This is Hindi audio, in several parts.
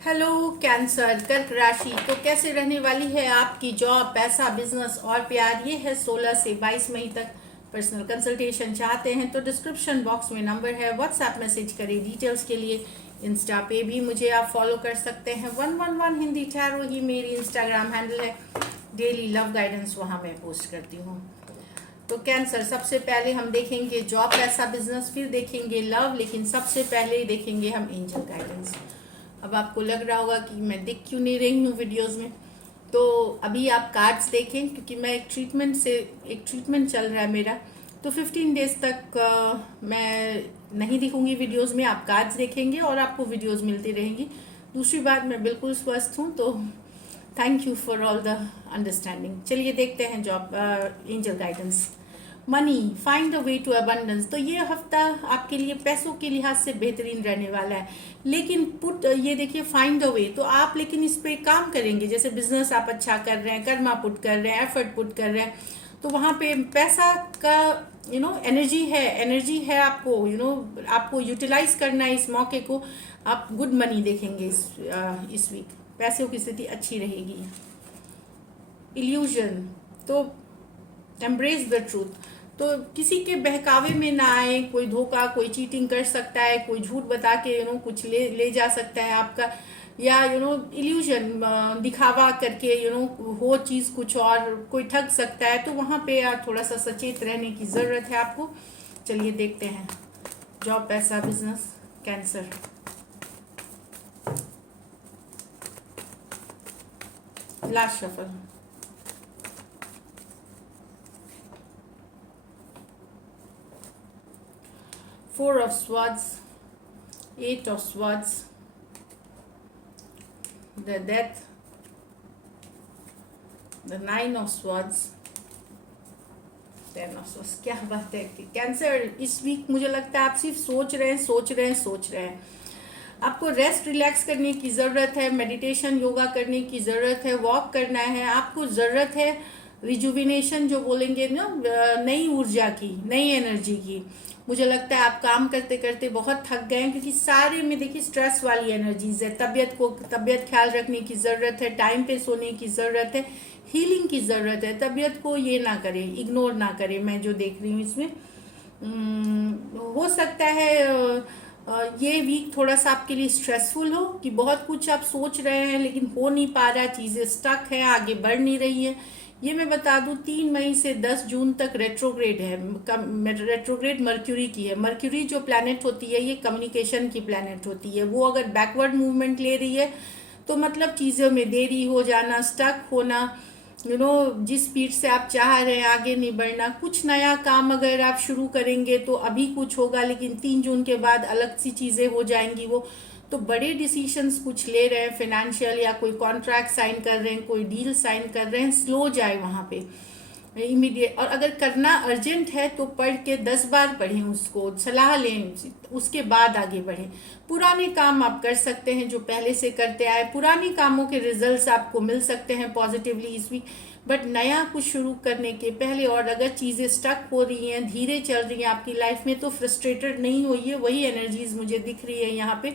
हेलो कैंसर कर्क राशि। तो कैसे रहने वाली है आपकी जॉब, पैसा, बिजनेस और प्यार। ये है 16 से 22 मई तक। पर्सनल कंसल्टेशन चाहते हैं तो डिस्क्रिप्शन बॉक्स में नंबर है, व्हाट्सएप मैसेज करें डिटेल्स के लिए। इंस्टा पे भी मुझे आप फॉलो कर सकते हैं। 111 हिंदी टैरो ही मेरी इंस्टाग्राम हैंडल है। डेली लव गाइडेंस वहाँ मैं पोस्ट करती हूँ। तो कैंसर, सबसे पहले हम देखेंगे जॉब, पैसा, बिजनेस, फिर देखेंगे लव, लेकिन सबसे पहले ही देखेंगे हम एंजल गाइडेंस। अब आपको लग रहा होगा कि मैं दिख क्यों नहीं रही हूँ वीडियोस में। तो अभी आप कार्ड्स देखें, क्योंकि मैं एक ट्रीटमेंट चल रहा है मेरा। तो 15 डेज तक मैं नहीं दिखूंगी वीडियोस में। आप कार्ड्स देखेंगे और आपको वीडियोस मिलती रहेंगी। दूसरी बात, मैं बिल्कुल स्वस्थ हूँ। तो thank you for all the understanding. चलिए देखते हैं job, angel guidance. Money, find the way to abundance. तो ये हफ्ता आपके लिए पैसों के लिहाज से बेहतरीन रहने वाला है। लेकिन ये देखिए फाइंड द वे, तो आप लेकिन इस पे काम करेंगे। जैसे बिजनेस आप अच्छा कर रहे हैं, कर्मा पुट कर रहे हैं, एफर्ट पुट कर रहे हैं, तो वहां पे पैसा का एनर्जी है आपको। आपको यूटिलाइज करना है इस मौके को। आप गुड मनी देखेंगे इस वीक। पैसों की स्थिति अच्छी रहेगी। इल्यूजन, तो एम्ब्रेस द ट्रूथ। तो किसी के बहकावे में ना आए। कोई धोखा, कोई चीटिंग कर सकता है, कोई झूठ बता के कुछ ले जा सकता है आपका, या इल्यूजन, दिखावा करके हो चीज कुछ और, कोई ठग सकता है। तो वहां पे थोड़ा सा सचेत रहने की जरूरत है आपको। चलिए देखते हैं जॉब, पैसा, business, cancer. Last shuffle. 4 of swords, 8 of swords, the death, the 9 of swords, 10 of swords। क्या बात है कि कैंसर, इस वीक मुझे लगता है आप सिर्फ सोच रहे हैं। आपको रेस्ट, रिलैक्स करने की ज़रूरत है। मेडिटेशन, योगा करने की ज़रूरत है। वॉक करना है आपको। ज़रूरत है रिजुविनेशन, जो बोलेंगे ना, नई ऊर्जा की, नई एनर्जी की। मुझे लगता है आप काम करते करते बहुत थक गए हैं, क्योंकि सारे में देखिए स्ट्रेस वाली एनर्जीज है। तबीयत ख्याल रखने की ज़रूरत है। टाइम पे सोने की ज़रूरत है। हीलिंग की ज़रूरत है। तबीयत को ये ना करें, इग्नोर ना करें। मैं जो देख रही हूँ इसमें हो सकता है ये वीक थोड़ा सा आपके लिए स्ट्रेसफुल हो, कि बहुत कुछ आप सोच रहे हैं लेकिन हो नहीं पा रहा, चीज़ें स्टक है, आगे बढ़ नहीं रही है। ये मैं बता दूं, 3 मई से 10 जून तक रेट्रोग्रेड है। रेट्रोग्रेड मर्क्यूरी की है। मर्क्यूरी जो प्लैनेट होती है, ये कम्युनिकेशन की प्लैनेट होती है। वो अगर बैकवर्ड मूवमेंट ले रही है तो मतलब चीज़ों में देरी हो जाना, स्टक होना, जिस स्पीड से आप चाह रहे हैं आगे नहीं बढ़ना। कुछ नया काम अगर आप शुरू करेंगे तो अभी कुछ होगा, लेकिन 3 जून के बाद अलग सी चीज़ें हो जाएंगी वो। तो बड़े डिसीशंस कुछ ले रहे हैं, फाइनेंशियल, या कोई कॉन्ट्रैक्ट साइन कर रहे हैं, कोई डील साइन कर रहे हैं, स्लो जाए वहाँ पे इमीडिएट। और अगर करना अर्जेंट है तो पढ़ के 10 बार पढ़ें, उसको सलाह लें, उसके बाद आगे बढ़ें। पुराने काम आप कर सकते हैं जो पहले से करते आए। पुराने कामों के रिजल्ट्स आपको मिल सकते हैं पॉजिटिवली इस वीक। बट नया कुछ शुरू करने के पहले, और अगर चीज़ें स्टक हो रही हैं, धीरे चल रही हैं आपकी लाइफ में, तो फ्रस्ट्रेटेड नहीं होइए। वही एनर्जीज मुझे दिख रही है यहाँ पे,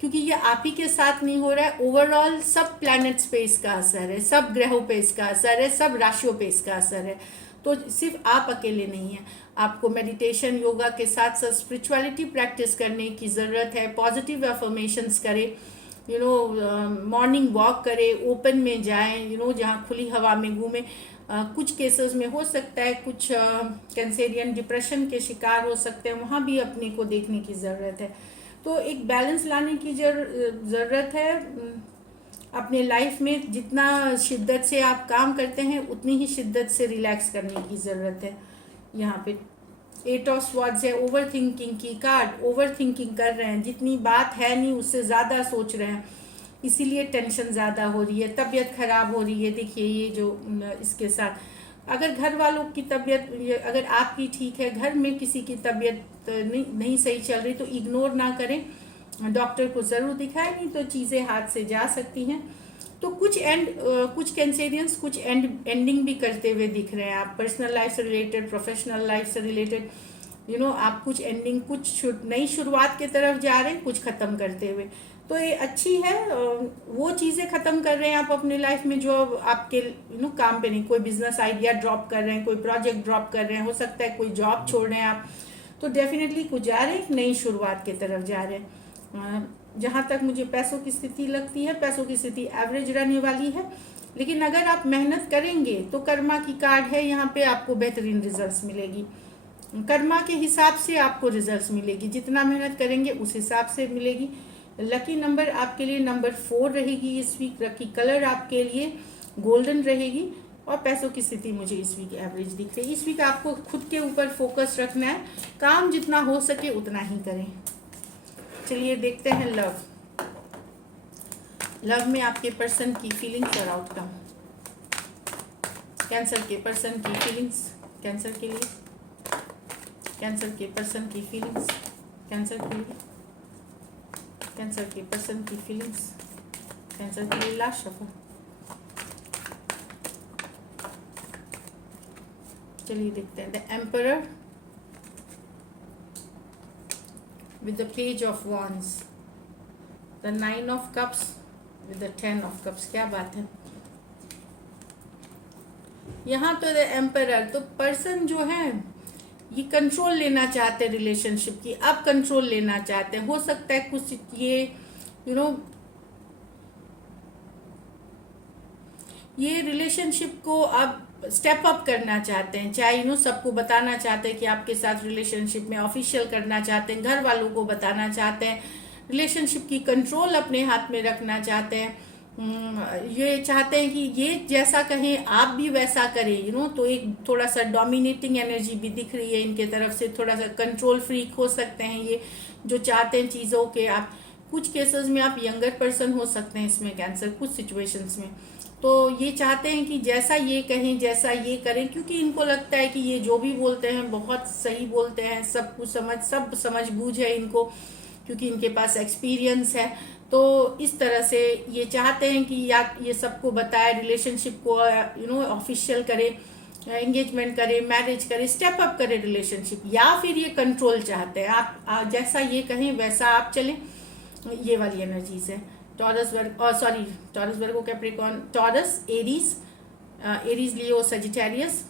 क्योंकि ये आप ही के साथ नहीं हो रहा है। ओवरऑल सब प्लैनेट्स पे इसका असर है, सब ग्रहों पे इसका असर है, सब राशियों पे इसका असर है। तो सिर्फ आप अकेले नहीं हैं। आपको मेडिटेशन, योगा के साथ साथ स्पिरिचुअलिटी प्रैक्टिस करने की ज़रूरत है। पॉजिटिव अफर्मेशंस करें, मॉर्निंग वॉक करें, ओपन में जाएं, जहाँ खुली हवा में घूमें। कुछ केसेस में हो सकता है कुछ कैंसेरियन डिप्रेशन के शिकार हो सकते हैं, वहाँ भी अपने को देखने की ज़रूरत है। तो एक बैलेंस लाने की ज़रूरत है अपने लाइफ में। जितना शिद्दत से आप काम करते हैं, उतनी ही शिद्दत से रिलैक्स करने की ज़रूरत है। यहाँ पे 8 ऑफ स्वॉर्ड्स है, ओवर थिंकिंग की कार्ड। ओवर थिंकिंग कर रहे हैं, जितनी बात है नहीं उससे ज़्यादा सोच रहे हैं, इसीलिए टेंशन ज़्यादा हो रही है, तबीयत खराब हो रही है। देखिए ये जो इसके साथ, अगर घर वालों की तबीयत, अगर आपकी ठीक है, घर में किसी की तबीयत नहीं सही चल रही, तो इग्नोर ना करें, डॉक्टर को ज़रूर दिखाएं, नहीं तो चीज़ें हाथ से जा सकती हैं। तो कुछ कैंसेरियंस कुछ एंडिंग भी करते हुए दिख रहे हैं आप, पर्सनल लाइफ से रिलेटेड, प्रोफेशनल लाइफ से रिलेटेड। आप कुछ एंडिंग, कुछ नई शुरुआत की तरफ जा रहे हैं, कुछ ख़त्म करते हुए। तो ये अच्छी है। वो चीज़ें ख़त्म कर रहे हैं आप अपने लाइफ में जो आपके काम पे नहीं। कोई बिजनेस आइडिया ड्रॉप कर रहे हैं, कोई प्रोजेक्ट ड्रॉप कर रहे हैं, हो सकता है कोई जॉब छोड़ रहे हैं आप, तो डेफिनेटली कुछ जा रहे हैं, एक नई शुरुआत की तरफ जा रहे हैं। जहाँ तक मुझे पैसों की स्थिति लगती है, पैसों की स्थिति एवरेज रहने वाली है, लेकिन अगर आप मेहनत करेंगे तो कर्मा की कार्ड है, यहाँ पे आपको बेहतरीन रिजल्ट्स मिलेगी। कर्मा के हिसाब से आपको रिजल्ट्स मिलेगी, जितना मेहनत करेंगे उस हिसाब से मिलेगी। लकी नंबर आपके लिए नंबर 4 रहेगी इस वीक। लकी कलर आपके लिए गोल्डन रहेगी। और पैसों की स्थिति मुझे इस वीक एवरेज दिख रही है। इस वीक आपको खुद के ऊपर फोकस रखना है, काम जितना हो सके उतना ही करें। चलिए देखते हैं लव में आपके पर्सन की फीलिंग्स और आउटकम। कैंसर के पर्सन की फीलिंग्स कैंसर के लिए, कैंसर के पर्सन की फीलिंग्स कैंसर के लिए, कैंसर के पर्सन की फीलिंग्स कैंसर के लिए। Last shuffle. चलिए देखते हैं the emperor with the page of wands, the 9 of cups with the 10 of cups। क्या बात है यहाँ तो द एम्परर। तो पर्सन जो है ये कंट्रोल लेना चाहते हैं रिलेशनशिप की, अब कंट्रोल लेना चाहते हैं। हो सकता है कुछ ये ये रिलेशनशिप को अब स्टेप अप करना चाहते हैं, चाहे सबको बताना चाहते हैं कि आपके साथ रिलेशनशिप में ऑफिशियल करना चाहते हैं, घर वालों को बताना चाहते हैं, रिलेशनशिप की कंट्रोल अपने हाथ में रखना चाहते हैं। ये चाहते हैं कि ये जैसा कहें आप भी वैसा करें। तो एक थोड़ा सा डोमिनेटिंग एनर्जी भी दिख रही है इनके तरफ से। थोड़ा सा कंट्रोल फ्रीक हो सकते हैं ये, जो चाहते हैं चीज़ों के। आप कुछ केसेस में आप यंगर पर्सन हो सकते हैं इसमें कैंसर, कुछ सिचुएशंस में। तो ये चाहते हैं कि जैसा ये कहें, जैसा ये करें, क्योंकि इनको लगता है कि ये जो भी बोलते हैं बहुत सही बोलते हैं, सब कुछ सब समझ बूझ है इनको, क्योंकि इनके पास एक्सपीरियंस है। तो इस तरह से ये चाहते हैं कि या ये सबको बताए, रिलेशनशिप को ऑफिशियल करे, एंगेजमेंट करे, मैरिज करे, स्टेप अप करे रिलेशनशिप। या फिर ये कंट्रोल चाहते हैं, आप जैसा ये कहें वैसा आप चलें। ये वाली एनर्जीज है। Taurus Virgo Capricorn, taurus Aries, Aries Leo Sagittarius.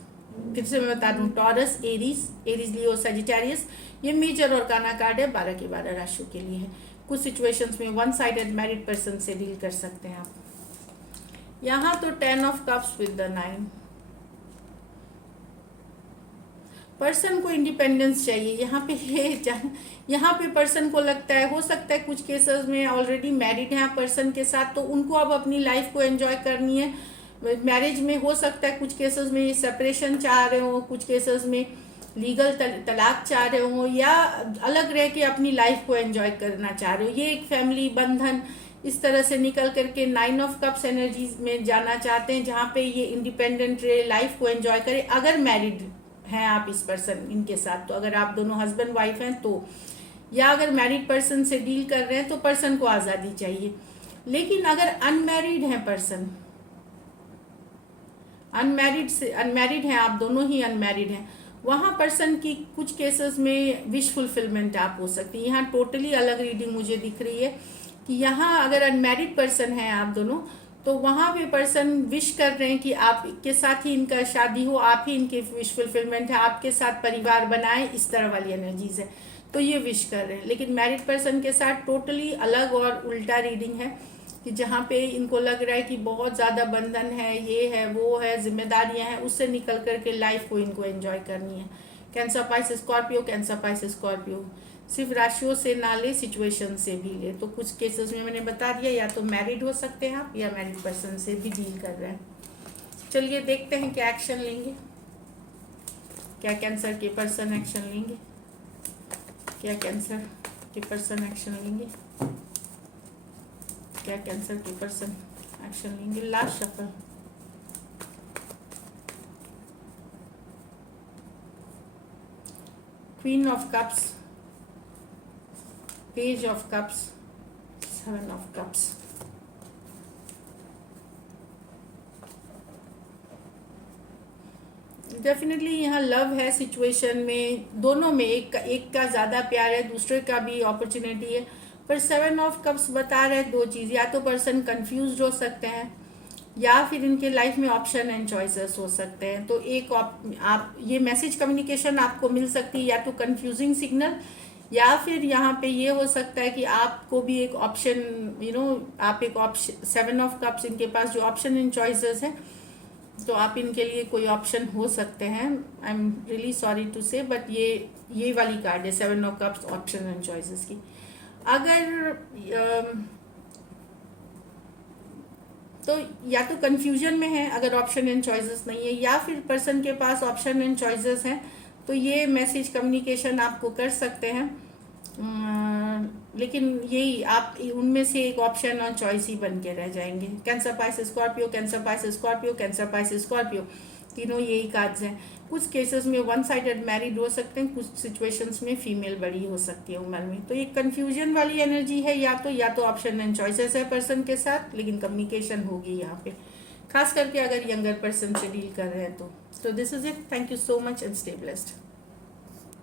फिर से मैं बता दूं, टॉरस एरीज लियो सजिटेरियस। ये मेजर और काना कार्ड है, 12 के 12 राशियों के लिए है। कुछ सिचुएशंस में वन साइडेड मैरिड पर्सन से डील कर सकते हैं आप। यहाँ तो 10 of cups with the 9। Person को इंडिपेंडेंस चाहिए यहाँ पे। यहाँ पे पर्सन को लगता है, हो सकता है कुछ केसेस में ऑलरेडी मैरिड हैं पर्सन के साथ, तो उनको अब अपनी लाइफ को एंजॉय करनी है। मैरिज में हो सकता है कुछ केसेस में सेपरेशन चाह रहे हो, कुछ केसेस में लीगल तलाक चाह रहे हो, या अलग रह के अपनी लाइफ को एंजॉय करना चाह रहे हो। ये एक फैमिली बंधन इस तरह से निकल करके 9 ऑफ कप्स एनर्जीज में जाना चाहते हैं, जहाँ पे ये इंडिपेंडेंट रहे, लाइफ को एंजॉय करे। अगर मैरिड हैं आप इस पर्सन इनके साथ, तो अगर आप दोनों हस्बैंड वाइफ हैं तो, या अगर मैरिड पर्सन से डील कर रहे हैं तो पर्सन को आज़ादी चाहिए। लेकिन अगर अनमैरिड हैं पर्सन, अनमैरिड हैं आप, दोनों ही अनमैरिड हैं, वहाँ पर्सन की कुछ केसेस में विश फुलफिलमेंट आप हो सकती है। यहाँ टोटली अलग रीडिंग मुझे दिख रही है कि यहाँ अगर अनमैरिड पर्सन हैं आप दोनों, तो वहाँ पे पर्सन विश कर रहे हैं कि आपके साथ ही इनका शादी हो, आप ही इनके विश फुलफिलमेंट है, आपके साथ परिवार बनाए, इस तरह वाली एनर्जीज है। तो ये विश कर रहे हैं। लेकिन मैरिड पर्सन के साथ टोटली अलग और उल्टा रीडिंग है कि जहाँ पे इनको लग रहा है कि बहुत ज़्यादा बंधन है, ये है, वो है, जिम्मेदारियाँ हैं, उससे निकल करके लाइफ को इनको एंजॉय करनी है। Cancer Pisces Scorpio, cancer Pisces Scorpio. सिर्फ राशियों से ना ले, सिचुएशन से भी ले। तो कुछ केसेस में मैंने बता दिया, या तो मैरिड हो सकते हैं आप, या मैरिड पर्सन से भी डील कर रहे हैं। चलिए देखते हैं क्या एक्शन लेंगे, क्या कैंसर के पर्सन एक्शन लेंगे, क्या कैंसर के पर्सन एक्शन लेंगे, क्या कैंसर के पर्सन एक्शन लेंगे। Last shuffle. Queen of cups, page of cups, 7 of cups. Definitely यहाँ लव है सिचुएशन में, दोनों में एक का ज़्यादा प्यार है, दूसरे का भी अपॉर्चुनिटी है। पर 7 ऑफ कप्स बता रहे हैं दो चीज़, या तो पर्सन कंफ्यूज हो सकते हैं या फिर इनके लाइफ में ऑप्शन एंड चॉइसेस हो सकते हैं। तो आप ये मैसेज कम्युनिकेशन आपको मिल सकती है, या तो कंफ्यूजिंग सिग्नल, या फिर यहाँ पे ये हो सकता है कि आपको भी एक ऑप्शन आप एक ऑप्शन 7 ऑफ कप्स इनके पास जो ऑप्शन एंड चॉइसेस है, तो आप इनके लिए कोई ऑप्शन हो सकते हैं। I am really sorry to say, but ये वाली कार्ड है 7 of cups option and choices की। अगर तो या तो कंफ्यूजन में है अगर ऑप्शन एंड चॉइसेस नहीं है, या फिर पर्सन के पास ऑप्शन एंड चॉइसेस हैं, तो ये मैसेज कम्युनिकेशन आपको कर सकते हैं। लेकिन यही आप उनमें से एक ऑप्शन और चॉइस ही बन के रह जाएंगे। Cancer price Scorpio, cancer price Scorpio, cancer price Scorpio, तीनों यही कार्ड्स हैं। कुछ केसेस में वन साइडेड मैरिड हो सकते हैं, कुछ सिचुएशंस में फीमेल बड़ी हो सकती है उम्र में। तो ये कंफ्यूजन वाली एनर्जी है, या तो ऑप्शन एंड चॉइसेस है पर्सन के साथ, लेकिन कम्युनिकेशन होगी यहाँ पे, खास करके अगर यंगर पर्सन से डील कर रहे हैं तो this is it. Thank you so much and stay blessed.